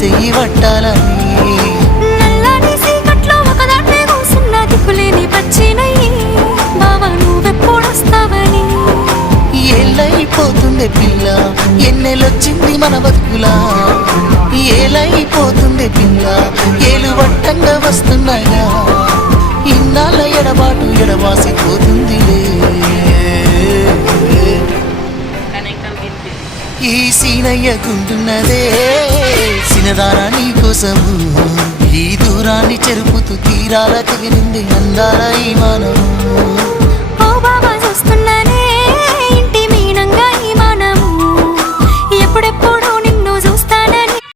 చెయ్యి పట్టాలని నల్లని సీకట్లో ఒకదాన్నే కూసున్న దిక్కులేని పచ్చినయ్యి బావ నువ్వెప్పుడొస్తావని ఏళ్ళైపోతుండే పిల్ల ఎన్నెలొచ్చింది మన బతుకులా ఏలైపోతుండే పిల్ల ఏలు వట్టంగా వస్తున్నాయా ఇన్నాళ్ళ ఎడబాటు ఎడవాసిపోతుందిలే ఈ సీనయ్యకుంటున్నదే సినదారా నీ కోసము ఈ దూరాన్ని చెరుపుతూ తీరాల తెగిరింది అందాల ఈ మానవు ఓ బాబా చూస్తున్నానే ఇంటి మీనంగా ఈ మనము ఎప్పుడెప్పుడు